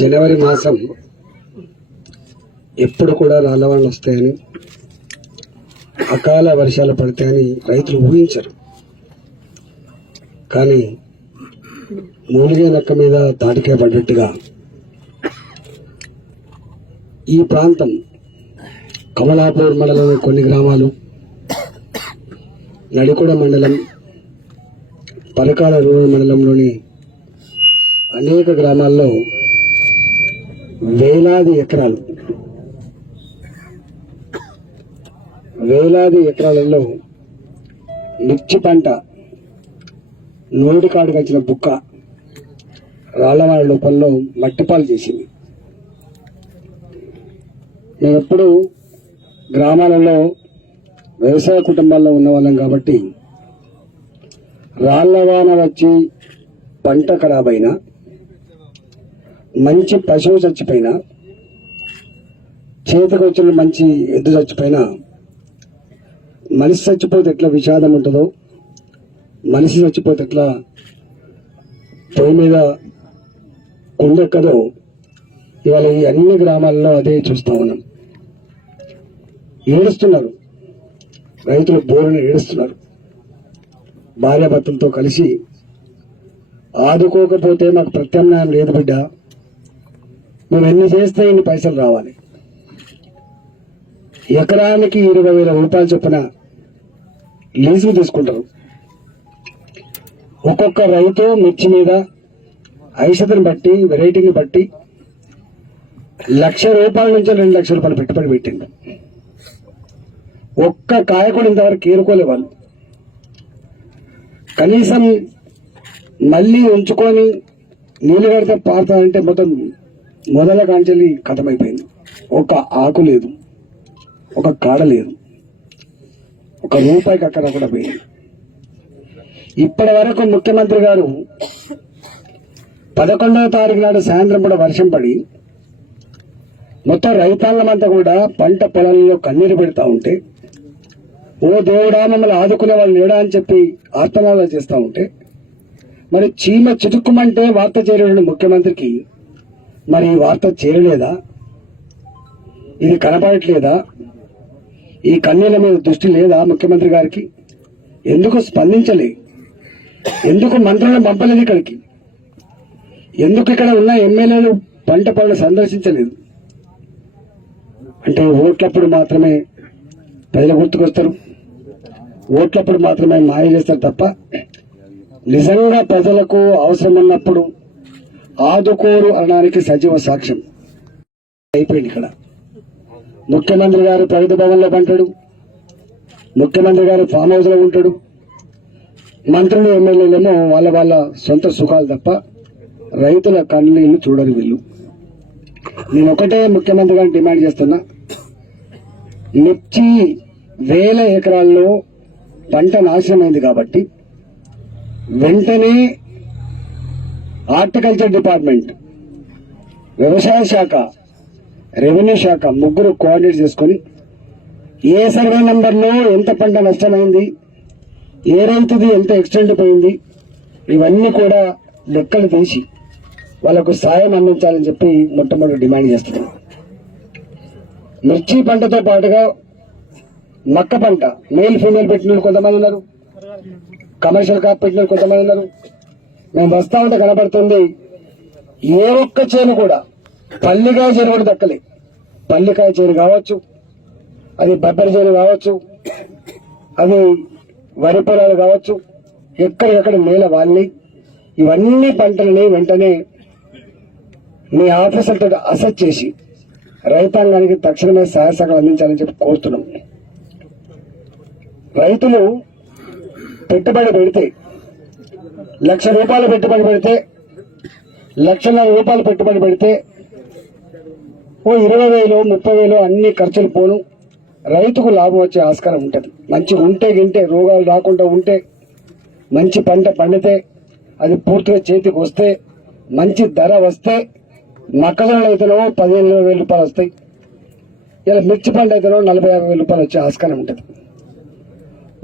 జనవరి మాసం ఎప్పుడు కూడా రాళ్ళవాళ్ళు వస్తాయని, అకాల వర్షాలు పడతాయని రైతులు ఊహించరు. కానీ మూలిగే నక్క మీద తాటికాయ పడ్డట్టుగా ఈ ప్రాంతం కమలాపూర్ మండలంలోని కొన్ని గ్రామాలు, నడికొడ మండలం, పరకాల రూరల్ మండలంలోని అనేక గ్రామాల్లో వేలాది ఎకరాలలో మిర్చి పంట నోటికాడికి వచ్చిన బుక్క రాళ్లవాళ్ళ లోపల్లో మట్టిపాలు చేసింది. మేము ఎప్పుడు గ్రామాలలో వ్యవసాయ కుటుంబాల్లో ఉన్నవాళ్ళం కాబట్టి రాళ్లవాన వచ్చి పంట ఖరాబైనా, మంచి పశువు చచ్చిపోయినా, చేతికి వచ్చిన మంచి ఎద్దు చచ్చిపోయినా, మనిషి చచ్చిపోతే ఎట్లా విషాదం ఉంటుందో, మనిషి చచ్చిపోతే ఎట్లా పొయ్యి మీద కొండెక్కదో, ఇవాళ ఈ అన్ని గ్రామాల్లో అదే చూస్తా ఉన్నాం. ఏడుస్తున్నారు రైతులు, బోరుని ఏడుస్తున్నారు. భార్యాభర్తలతో కలిసి ఆదుకోకపోతే మాకు ప్రత్యామ్నాయం లేదు బిడ్డ, మేము ఎన్ని చేస్తే ఇన్ని పైసలు రావాలి. ఎకరానికి 20,000 రూపాయలు చొప్పున లీజులు తీసుకుంటారు. ఒక్కొక్క రైతు మిర్చి మీద ఐషధను బట్టి, వెరైటీని బట్టి ₹1,00,000 నుంచి 2,00,000 రూపాయలు పెట్టుబడి పెట్టింది. ఒక్క కాయ కూడా ఇంతవరకు ఏరుకోలే వాళ్ళు. కనీసం మళ్ళీ ఉంచుకొని నీళ్ళు కడితే పారుతారంటే మొత్తం మొదల కాంచెల్లి ఖతమైపోయింది. ఒక ఆకు లేదు, ఒక కాడ లేదు, ₹1 అక్కడ కూడా పోయింది. ఇప్పటి వరకు ముఖ్యమంత్రి గారు 11వ తారీఖు నాడు సాయంత్రం కూడా వర్షం పడి మొత్తం రైతాంగమంతా కూడా పంట పొలాల్లో కన్నీరు పెడతా ఉంటే, ఓ దేవుడా మమ్మల్ని ఆదుకునే వాళ్ళు లేడా అని చెప్పి ఆర్తనాదాలు చేస్తూ ఉంటే, మరి చీమ చిటుక్కుమంటే వార్త చేరేటువంటి ముఖ్యమంత్రికి మరి ఈ వార్త చేరలేదా? ఇది కనపడట్లేదా? ఈ కన్నీళ్ళ మీద దృష్టి లేదా ముఖ్యమంత్రి గారికి? ఎందుకు స్పందించలే? ఎందుకు మంత్రులను పంపలేదు ఇక్కడికి? ఎందుకు ఇక్కడ ఉన్న ఎమ్మెల్యేలు పంట పొలాలు సందర్శించలేదు? అంటే ఓట్లప్పుడు మాత్రమే ప్రజలు గుర్తుకొస్తారు, ఓట్లప్పుడు మాత్రమే మాయ చేస్తారు తప్ప నిజంగా ప్రజలకు అవసరం ఉన్నప్పుడు ఆదుకోరు అనడానికి సజీవ సాక్ష్యం అయిపోయింది. ఇక్కడ ముఖ్యమంత్రి గారు ప్రగతి భవన్లో పంటాడు, ముఖ్యమంత్రి గారు ఫామ్ హౌస్ లో ఉంటాడు, మంత్రులు ఎమ్మెల్యేలేమో వాళ్ళ సొంత సుఖాలు తప్ప రైతుల కన్నీళ్లు చూడరు వీళ్ళు. నేను ఒకటే ముఖ్యమంత్రి గారిని డిమాండ్ చేస్తున్నా, మిర్చి 1000 ఎకరాల్లో పంట నాశనమైంది కాబట్టి వెంటనే హార్టికల్చర్ డిపార్ట్మెంట్, వ్యవసాయ శాఖ, రెవెన్యూ శాఖ ముగ్గురు కోఆర్డినేట్ చేసుకుని ఏ సర్వే నంబర్లో ఎంత పంట నష్టమైంది, ఏ రైతుది ఎంత ఎక్స్టెండ్ పోయింది, ఇవన్నీ కూడా లెక్కలు తీసి వాళ్లకు సాయం అందించాలని చెప్పి మొట్టమొదటి డిమాండ్ చేస్తున్నాం. మిర్చి పంటతో పాటుగా మక్క పంట మేల్ ఫీమేల్ పెట్టిన కొంతమంది ఉన్నారు, కమర్షియల్ కాప్ పెట్టిన కొంతమంది ఉన్నారు. మేము వస్తా ఉంటే కనబడుతుంది, ఏ ఒక్క చేను కూడా పల్లికాయ చేను కూడా దక్కలే. పల్లికాయ చేను కావచ్చు, అది బొబ్బరి చేను కావచ్చు, అది వరి పొలాలు కావచ్చు, ఎక్కడికెక్కడ నేల వాళ్ళని ఇవన్నీ పంటలని వెంటనే మీ ఆఫీసర్తో అసెస్ చేసి రైతాంగానికి తక్షణమే సహాయ సహకారం అందించాలని చెప్పి కోరుతున్నాం. రైతులు పెట్టుబడి పెడితే ₹1,00,000 పెట్టుబడి పెడితే, ₹1,50,000 పెట్టుబడి పెడితే ఓ 20,000 30,000 అన్ని ఖర్చులు పోను, రైతుకు లాభం వచ్చే ఆస్కారం ఉంటుంది. మంచి ఉంటే గింటే, రోగాలు రాకుండా ఉంటే, మంచి పంట పండితే, అది పూర్తిగా చేతికి వస్తే, మంచి ధర వస్తే, మొక్కజొన్న అయితేనో 15,000 రూపాయలు వస్తాయి. ఇలా మిర్చి పంట అయితేనో 40,000 రూపాయలు వచ్చే ఆస్కారం ఉంటుంది.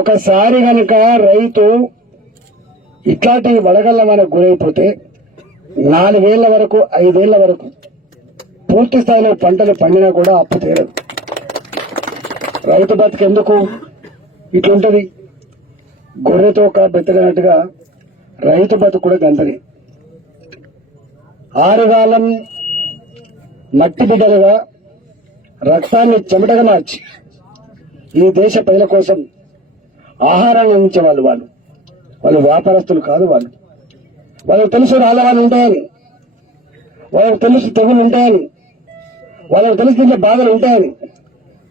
ఒకసారి కనుక రైతు ఇట్లాంటి వడగళ్ళ మనకు గురైపోతే 4 ఏళ్ల వరకు 5 ఏళ్ల వరకు పూర్తి స్థాయిలో పంటలు పండినా కూడా అప్పు తీరదు. రైతు బతికెందుకు ఇట్లుంటది? గొర్రెతో బెత్తగనట్టుగా రైతు బతుకు కూడా గంతని. ఆరుగాలం మట్టి బిడ్డలుగా రక్తాన్ని చెమటగా మార్చి ఈ దేశ ప్రజల కోసం ఆహారాన్ని అందించే వాళ్ళు వ్యాపారస్తులు కాదు. వాళ్ళకు తెలుసు రాళ్ళవాళ్ళు ఉంటాయని, వాళ్ళకు తెలుసు తెగులు ఉంటాయని, వాళ్ళకు తెలుసు దీంట్లో బాధలు ఉంటాయని.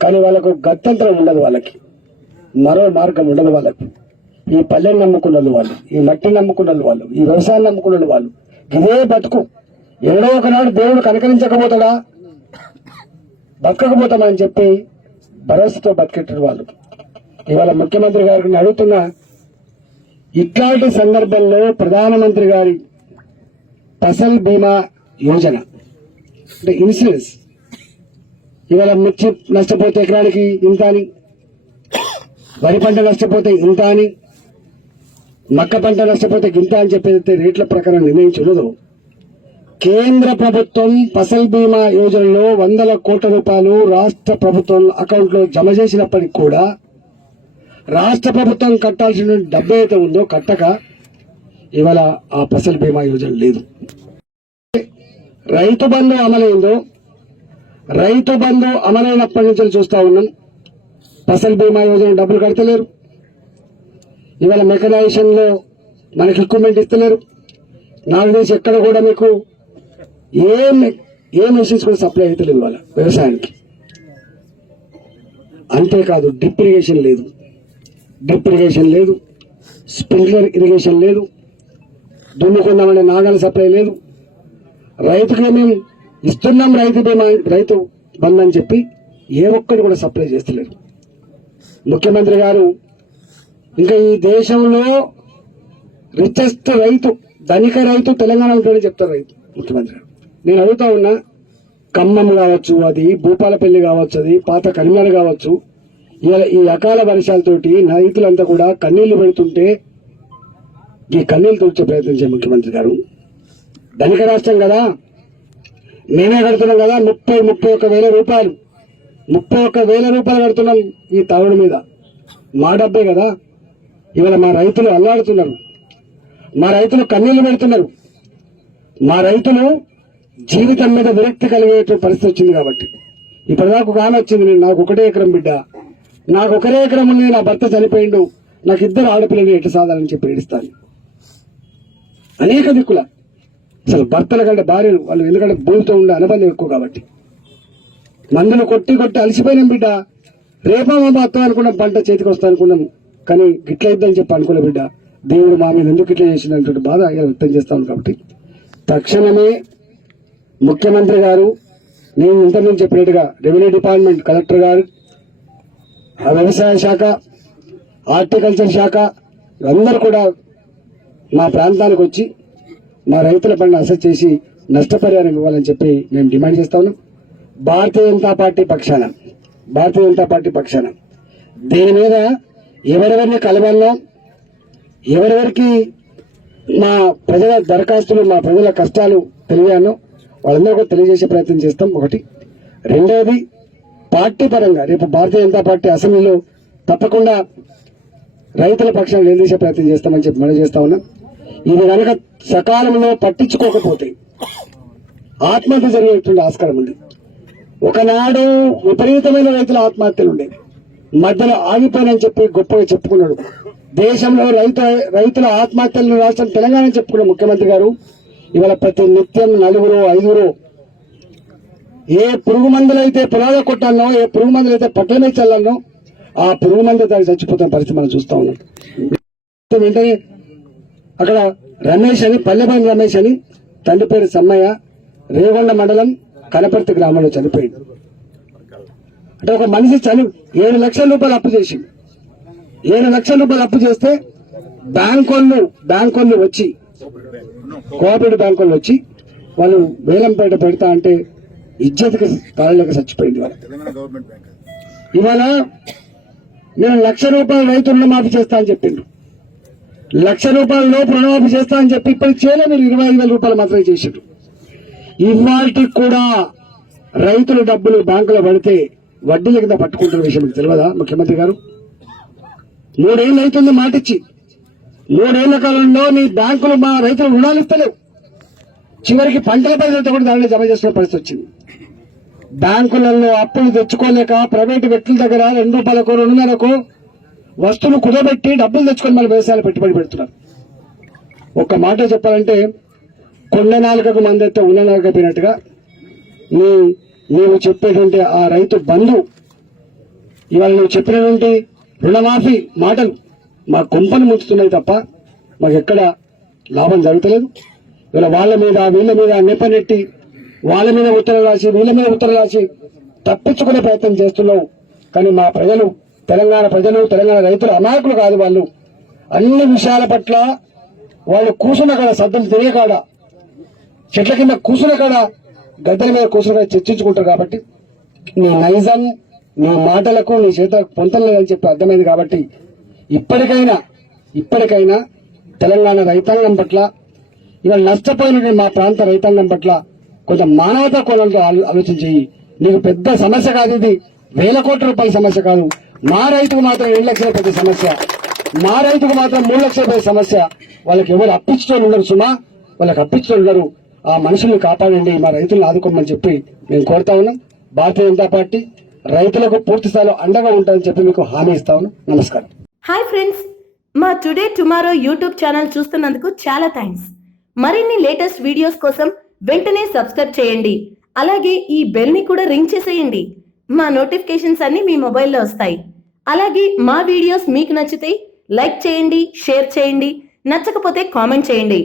కానీ వాళ్ళకు గత్యంతరం ఉండదు, వాళ్ళకి మరో మార్గం ఉండదు. వాళ్ళకి ఈ పల్లెని నమ్ముకున్న వాళ్ళు, ఈ మట్టిని నమ్ముకున్న వాళ్ళు, ఈ వ్యవసాయాన్ని నమ్ముకున్న వాళ్ళు ఇదే బతుకు. ఏడో ఒకనాడు దేవుడు కనకరించకపోతాడా, బతకకపోతామని చెప్పి భరోసాతో బతికెట్టారు వాళ్ళు. ఇవాళ ముఖ్యమంత్రి గారికి అడుగుతున్నా, ఇట్లాంటి సందర్భంలో ప్రధానమంత్రి గారి ఫసల్ బీమా యోజన అంటే ఇన్సూరెన్స్, ఇవాళ మిర్చి నష్టపోతే ఎకరానికి ఇంత అని, వరి పంట నష్టపోతే ఇంత అని, మక్క పంట నష్టపోతే గింత అని చెప్పేదైతే రేట్ల ప్రకారం నిర్ణయించున్నదో, కేంద్ర ప్రభుత్వం ఫసల్ బీమా యోజనలో 100 కోట్ల రూపాయలు రాష్ట్ర ప్రభుత్వం అకౌంట్ లో జమ చేసినప్పటికీ కూడా రాష్ట్ర ప్రభుత్వం కట్టాల్సిన డబ్బు అయితే ఉందో కట్టక ఇవాళ ఆ ఫసల్ బీమా యోజన లేదు. రైతు బంధు అమలైందో, రైతు బంధు అమలైనప్పటి నుంచి చూస్తా ఉన్నాం, ఫసల్ బీమా యోజన డబ్బులు కడతలేరు. ఇవాళ మెకనైజేషన్ లో మనకి ఎక్విప్మెంట్ ఇస్తలేరు. నాకు తెలిసి ఎక్కడ కూడా మీకు ఏ మెషిన్స్ కూడా సప్లై అవుతలేదు ఇవాళ వ్యవసాయానికి. అంతేకాదు డ్రిప్ ఇరిగేషన్ లేదు, స్ప్రింక్లర్ ఇరిగేషన్ లేదు, దున్నుకున్నామనే నాగల సప్లై లేదు. రైతుకి మేము ఇస్తున్నాం రైతు బంధు అని చెప్పి ఏ ఒక్కటి కూడా సప్లై చేస్తలేరు. ముఖ్యమంత్రి గారు ఇంకా ఈ దేశంలో రిచెస్ట్ రైతు, ధనిక రైతు తెలంగాణ ఉంటాడని చెప్తారు రైతు ముఖ్యమంత్రి గారు. నేను అడుగుతా ఉన్నా, ఖమ్మం కావచ్చు, అది భూపాలపల్లి కావచ్చు, అది పాత కరీంనగర్ కావచ్చు, ఈ అకాల వర్షాలతోటి రైతులంతా కూడా కన్నీళ్లు పెడుతుంటే ఈ కన్నీళ్లు తుడిచే ప్రయత్నం చేయ ముఖ్యమంత్రి గారు. ధనిక రాష్ట్రం కదా, మేమే కడుతున్నాం కదా 31,000 రూపాయలు, 31,000 రూపాయలు కడుతున్నాం ఈ తాగుడు మీద. మా డబ్బే కదా. ఇవాళ మా రైతులు అల్లాడుతున్నారు, మా రైతులు కన్నీళ్లు పెడుతున్నారు, మా రైతులు జీవితం మీద విరక్తి కలిగే పరిస్థితి వచ్చింది. కాబట్టి ఇప్పటిదాకా ఒక ఆమె వచ్చింది, నాకు 1 ఎకరం బిడ్డ, నాకు 1 ఎకరం ఉంది, నా భర్త చనిపోయిండు, నాకు 2 ఆడపిల్లలు ఎట్లా సాధారణ చెప్పి ఏడుస్తాను. అనేక దిక్కుల అసలు భర్తల కంటే భార్యలు వాళ్ళు, ఎందుకంటే భూమితో ఉండే అనుబంధం ఎక్కువ కాబట్టి మందులు కొట్టి అలసిపోయినాం బిడ్డ, రేపా మా భర్త అనుకున్నాం, పంట చేతికి వస్తా అనుకున్నాం, కానీ గిట్ల ఇద్దని చెప్పి అనుకున్న బిడ్డ, దేవుడు మా మీద ఎందుకు ఇట్లా చేసినటువంటి బాధ వ్యక్తం చేస్తాను. కాబట్టి తక్షణమే ముఖ్యమంత్రి గారు, నేను ఇంతకుముందు చెప్పినట్టుగా రెవెన్యూ డిపార్ట్మెంట్, కలెక్టర్ గారు, వ్యవసాయ శాఖ, హార్టికల్చర్ శాఖ అందరూ కూడా మా ప్రాంతానికి వచ్చి మా రైతుల పనులు అసెస్ చేసి నష్టపరిహారం ఇవ్వాలని చెప్పి మేము డిమాండ్ చేస్తా ఉన్నాం. భారతీయ జనతా పార్టీ పక్షాన దీని మీద ఎవరెవరిని కలవాలో, ఎవరెవరికి మా ప్రజల దరఖాస్తులు, మా ప్రజల కష్టాలు తెలియాలో వాళ్ళందరూ కూడా తెలియజేసే ప్రయత్నం చేస్తాం. ఒకటి. రెండవది, పార్టీ పరంగా రేపు భారతీయ జనతా పార్టీ అసెంబ్లీలో తప్పకుండా రైతుల పక్షాన్ని నిలదీసే ప్రయత్నం చేస్తామని చెప్పి మనం చేస్తా ఉన్నాం. ఇది కనుక సకాలంలో పట్టించుకోకపోతే ఆత్మహత్య జరిగేటువంటి ఆస్కారం ఉంది. ఒకనాడు విపరీతమైన రైతుల ఆత్మహత్యలు ఉండేవి, మధ్యలో ఆగిపోయినని చెప్పి గొప్పగా చెప్పుకున్నాడు. దేశంలో రైతుల ఆత్మహత్యలను రాష్ట్రం తెలంగాణ చెప్పుకున్న ముఖ్యమంత్రి గారు ఇవాళ ప్రతి నిత్యం 4, 5 ఏ పురుగు మందులైతే పొలాల్లో కొట్టాలనో, ఏ పురుగు మందులైతే పట్ల మీద చల్లాలనో ఆ పురుగు మందు దానికి చచ్చిపోతున్న పరిస్థితి మనం చూస్తా ఉన్నాం. వెంటనే అక్కడ రమేష్ అని, పల్లెపల్లి రమేష్ అని, తండ్రి పేరు సమ్మయ్య, రేగొండ మండలం కనపర్తి గ్రామంలో చనిపోయింది. అంటే ఒక మనిషి 7 లక్షల రూపాయలు అప్పు చేసి, 7 లక్షల రూపాయలు అప్పు చేస్తే బ్యాంకు వాళ్ళు వచ్చి, కోఆపరేటివ్ బ్యాంకు వాళ్ళు వచ్చి వాళ్ళు వేలంపేట పెడతా అంటే ఇజ్జత్కి తాళలేక చచ్చిపోయింది. ఇవాళ నేను 1,00,000 రూపాయలు రైతు రుణమాఫీ చేస్తా అని చెప్పిండ్రు. ₹1,00,000 లోపు రుణమాఫీ చేస్తా అని చెప్పి ఇప్పటికి చేయలేదు. 25,000 రూపాయలు మాత్రమే చేశారు. ఇవాళకి కూడా రైతుల డబ్బులు బ్యాంకులో పడితే వడ్డీల కింద పట్టుకుంటున్న విషయం మీకు తెలియదా ముఖ్యమంత్రి గారు? 3 ఏళ్ళు అవుతుంది మాటిచ్చి. 3 ఏళ్ల కాలంలో నీ బ్యాంకులు మా రైతులు రుణాలు ఇస్తలేవు. చివరికి పంటల పైసలతో కూడా దానిలో జమ చేసుకునే పరిస్థితి వచ్చింది. బ్యాంకులలో అప్పులు తెచ్చుకోలేక ప్రైవేటు వ్యక్తుల దగ్గర ₹2, ₹2.5 వస్తువులు కుదబెట్టి డబ్బులు తెచ్చుకొని మన వ్యవసాయాలు పెట్టుబడి పెడుతున్నారు. ఒక్క మాట చెప్పాలంటే కొండ నాలుకకు మందెత్తే ఉన్న నాలుకపోయినట్టుగా నీవు చెప్పేటువంటి ఆ రైతు బంధు ఇవాళ నువ్వు చెప్పినటువంటి రుణమాఫీ మాటలు మా కొంపను ముంచుతున్నాయి తప్ప మాకు ఎక్కడ లాభం జరుగుతలేదు. ఇవాళ వాళ్ళ మీద వీళ్ళ మీద నెప్పనెట్టి వాళ్ళ మీద ఉత్తరాలు రాసి వీళ్ళ మీద ఉత్తరాలు రాసి తప్పించుకునే ప్రయత్నం చేస్తున్నావు. కానీ మా ప్రజలు, తెలంగాణ ప్రజలు, తెలంగాణ రైతులు అమాయకులు కాదు. వాళ్ళు అన్ని విషయాల పట్ల వాళ్ళు కూర్చున్న కాడ, సద్దలు తెలియకాడ, చెట్ల కింద కూర్చున్న కాడ, గద్దెల మీద కూర్చున్న కాడ చర్చించుకుంటారు. కాబట్టి నీ నైజం, నీ మాటలకు, నీ చేతులకు పొంతం లేదని చెప్పి అర్థమైంది. కాబట్టి ఇప్పటికైనా తెలంగాణ రైతాంగం పట్ల, ఇవాళ నష్టపోయిన మా ప్రాంత రైతాంగం పట్ల కొంత మానవతా కోణంతో ఆలోచన చెయ్యి. నీకు పెద్ద సమస్య కాదు ఇది, వేల కోట్ల రూపాయల సమస్య కాదు. మా రైతుకు మాత్రం 7 లక్షల పెద్ద సమస్య, మా రైతుకు మాత్రం 3 లక్షల పెద్ద సమస్య. వాళ్ళకి ఎవరు అప్పించడం ఉండరు సుమా, వాళ్ళకి అప్పించడం ఉండరు. ఆ మనుషుల్ని కాపాడండి, మా రైతులను ఆదుకోమని చెప్పి మేము కోరుతా ఉన్నాం. భారతీయ జనతా పార్టీ రైతులకు పూర్తి స్థాయిలో అండగా ఉంటుందని చెప్పి మీకు హామీ ఇస్తా ఉన్నాం. నమస్కారం. హాయ్ ఫ్రెండ్స్, మా టుడే టుమారో యూట్యూబ్ ఛానల్ చూస్తున్నందుకు చాలా థ్యాంక్స్. మరిన్ని లేటెస్ట్ వీడియోస్ కోసం వెంటనే సబ్స్క్రైబ్ చేయండి. అలాగే ఈ బెల్ ని కూడా రింగ్ చేసేయండి. మా నోటిఫికేషన్స్ అన్ని మీ మొబైల్లో వస్తాయి. అలాగే మా వీడియోస్ మీకు నచ్చితే లైక్ చేయండి, షేర్ చేయండి, నచ్చకపోతే కామెంట్ చేయండి.